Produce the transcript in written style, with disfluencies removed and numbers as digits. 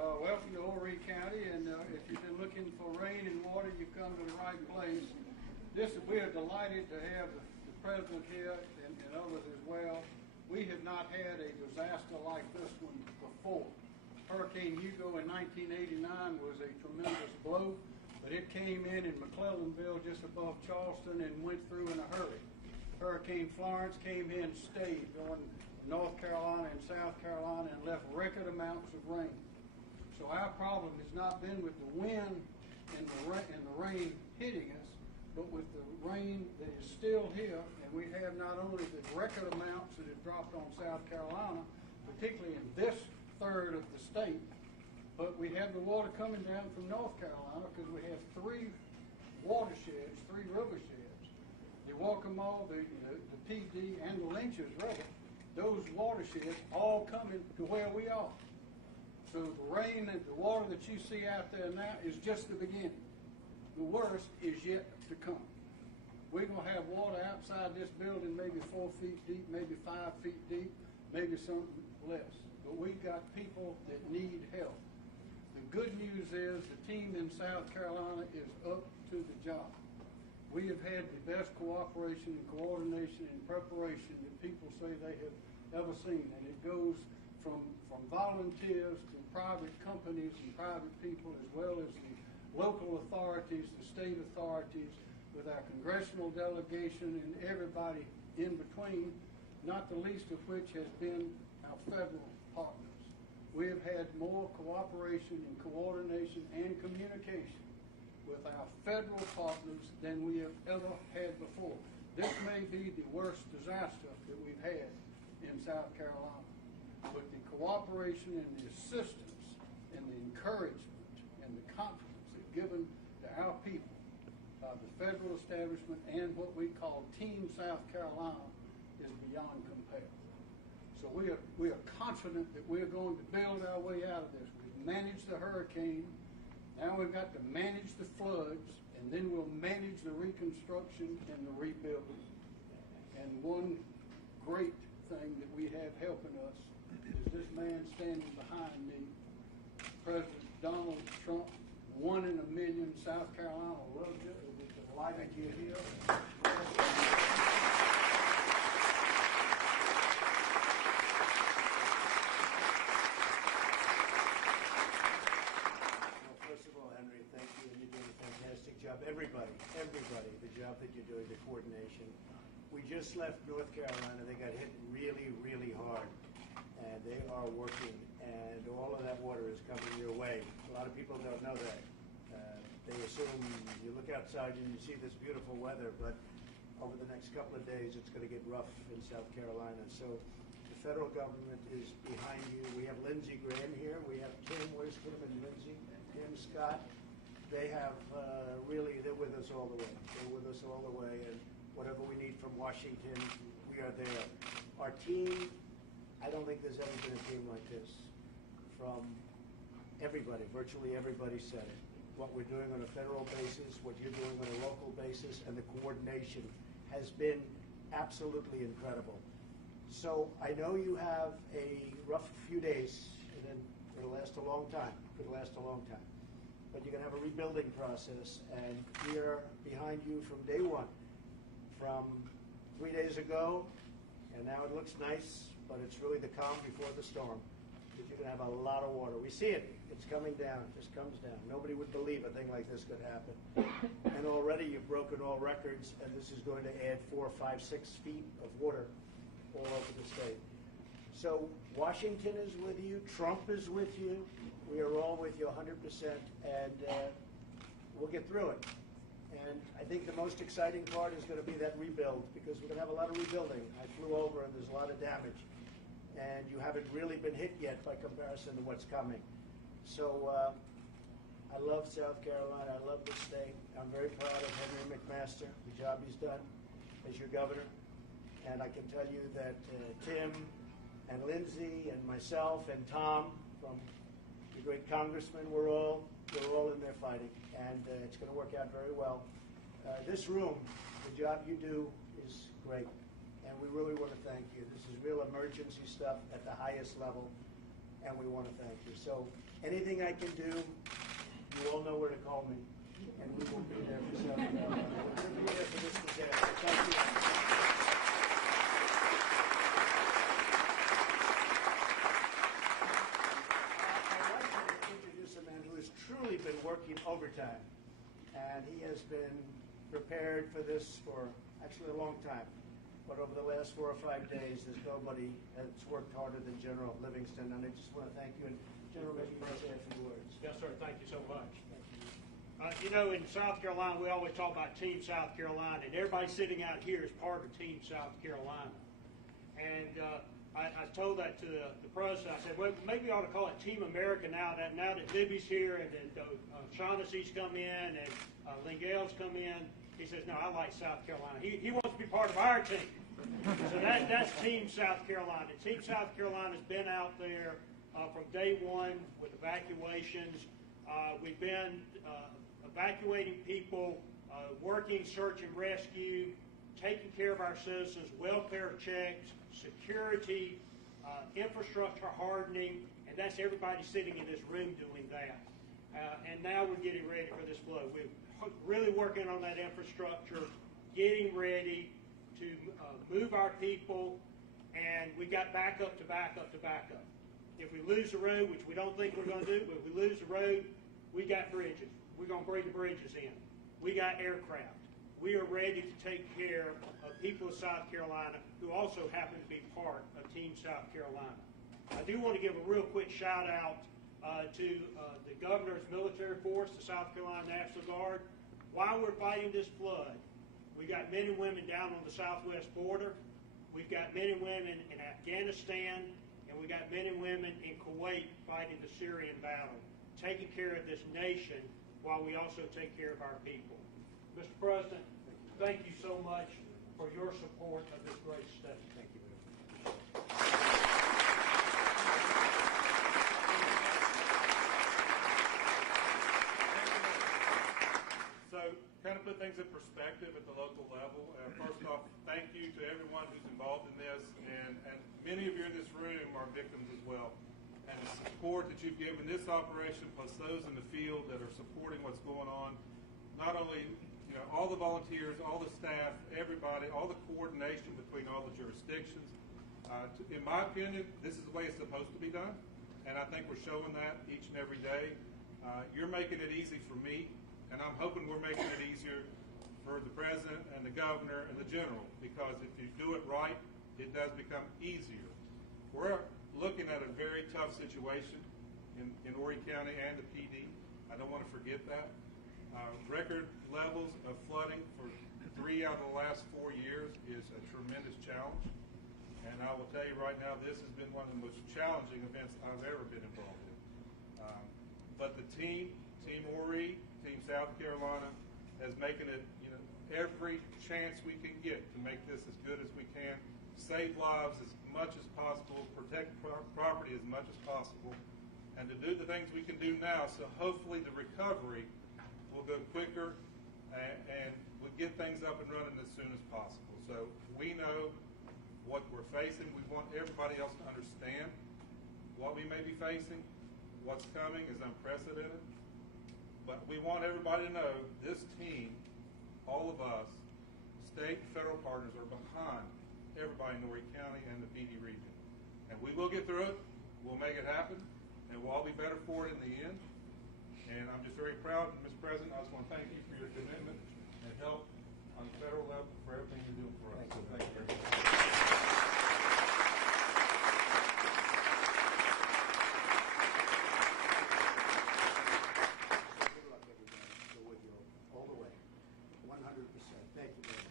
Welcome to Horry County, and if you've been looking for rain and water, you've come to the right place. We are delighted to have the President here and others as well. We have not had a disaster like this one before. Hurricane Hugo in 1989 was a tremendous blow, but it came in McClellanville just above Charleston and went through in a hurry. Hurricane Florence came in, stayed, going North Carolina and South Carolina, and left record amounts of rain. So our problem has not been with the wind and the rain hitting us, but with the rain that is still here. And we have not only the record amounts that have dropped on South Carolina, particularly in this third of the state, but we have the water coming down from North Carolina because we have three watersheds, three riversheds. The Waccamaw, the PD, and the Lynch's River, those watersheds all coming to where we are. So the rain and the water that you see out there now is just the beginning. The worst is yet to come. We're going to have water outside this building maybe 4 feet deep, maybe 5 feet deep, maybe something less. But we've got people that need help. The good news is the team in South Carolina is up to the job. We have had the best cooperation and coordination and preparation that people say they have ever seen. And it goes from volunteers to private companies and private people, as well as the local authorities, the state authorities, with our congressional delegation and everybody in between, not the least of which has been our federal partners. We have had more cooperation and coordination and communication with our federal partners than we have ever had before. This may be the worst disaster that we've had in South Carolina, but the cooperation and the assistance and the encouragement and the confidence that given to our people by the federal establishment and what we call Team South Carolina is beyond compare. So we are confident that we're going to build our way out of this. We've managed the hurricane. Now we've got to manage the floods, and then we'll manage the reconstruction and the rebuilding. And one great thing that we have helping us is this man standing behind me, President Donald Trump. 1 in a million. South Carolina loves you. We're delighted you're here. Thank you, and you're doing a fantastic job. Everybody, the job that you're doing, the coordination. We just left North Carolina. They got hit really, really hard, and they are working, and all of that water is coming your way. A lot of people don't know that. They assume you look outside and you see this beautiful weather, but over the next couple of days, it's going to get rough in South Carolina. So the federal government is behind you. We have Lindsey Graham here. We have Tim. Where's Tim and Lindsey? Tim Scott. They have really, they're with us all the way. They're with us all the way, and whatever we need from Washington, we are there. Our team, I don't think there's ever been a team like this. From everybody, virtually everybody said it. What we're doing on a federal basis, what you're doing on a local basis, and the coordination has been absolutely incredible. So I know you have a rough few days, and then it'll last a long time. Could last a long time. But you're going to have a rebuilding process, and we are behind you from day one. From 3 days ago, and now it looks nice, but it's really the calm before the storm. Because you're going to have a lot of water. We see it. It's coming down. It just comes down. Nobody would believe a thing like this could happen. And already you've broken all records, and this is going to add 4, 5, 6 feet of water all over the state. So Washington is with you. Trump is with you. We are all with you 100%, and we'll get through it. And I think the most exciting part is going to be that rebuild, because we're going to have a lot of rebuilding. I flew over, and there's a lot of damage. And you haven't really been hit yet by comparison to what's coming. So I love South Carolina. I love the state. I'm very proud of Henry McMaster, the job he's done as your governor. And I can tell you that Tim and Lindsey and myself and Tom, from the great congressman, we're all in there fighting. And it's going to work out very well. This room, the job you do is great. And we really want to thank you. This is real emergency stuff at the highest level. and we want to thank you. So anything I can do, you all know where to call me, and we will be there for South Carolina. We'll be there for this disaster. Thank you. I'd like to introduce a man who has truly been working overtime, and he has been prepared for this for actually a long time. But over the last 4 or 5 days, there's nobody that's worked harder than General Livingston, and I just want to thank you. And General, maybe you can say a few words. Yes, sir. Thank you so much. You know, in South Carolina, we always talk about Team South Carolina, and everybody sitting out here is part of Team South Carolina. And I told that to the president. I said, well, maybe we ought to call it Team America now that Libby's here and that Shaughnessy's come in and Lingel's come in. He says, no, I like South Carolina. He wants to be part of our team. So that's Team South Carolina. Team South Carolina's been out there from day one with evacuations. We've been evacuating people, working search and rescue, taking care of our citizens, welfare checks, security, infrastructure hardening, and that's everybody sitting in this room doing that. And now we're getting ready for this flood. We're really working on that infrastructure, getting ready to move our people, and we got backup to backup to backup. If we lose the road, which we don't think we're going to do, but if we lose the road, we got bridges. We're going to bring the bridges in. We got aircraft. We are ready to take care of people of South Carolina who also happen to be part of Team South Carolina. I do want to give a real quick shout out to the governor's military force, the South Carolina National Guard. While we're fighting this flood, we got men and women down on the southwest border. We've got men and women in Afghanistan, and we got men and women in Kuwait fighting the Syrian battle, taking care of this nation while we also take care of our people. Mr. President, thank you so much for your support of this great state. Thank you. So, kind of put things in perspective at the local level. First off, thank you to everyone who's involved in this, and many of you in this room are victims as well. And the support that you've given this operation, plus those in the field that are supporting what's going on, not only all the volunteers, all the staff, everybody, all the coordination between all the jurisdictions. In my opinion, this is the way it's supposed to be done, and I think we're showing that each and every day. You're making it easy for me, and I'm hoping we're making it easier for the president and the governor and the general, because if you do it right, it does become easier. We're looking at a very tough situation in Horry County and the PD. I don't want to forget that. Record levels of flooding for 3 out of the last 4 years is a tremendous challenge. And I will tell you right now, this has been one of the most challenging events I've ever been involved in. But the Team Horry, Team South Carolina, is making it every chance we can get to make this as good as we can, save lives as much as possible, protect property as much as possible, and to do the things we can do now, so hopefully the recovery will go quicker and we'll get things up and running as soon as possible. So we know what we're facing. We want everybody else to understand what we may be facing. What's coming is unprecedented. But we want everybody to know this team, all of us, state and federal partners, are behind everybody in Horry County and the PD region. And we will get through it. We'll make it happen. And we'll all be better for it in the end. And I'm just very proud, Mr. President. I just want to thank you for your commitment and help on the federal level for everything you're doing for us. So thank you very much. Good luck, everybody. Go with you all the way. 100%. Thank you very much.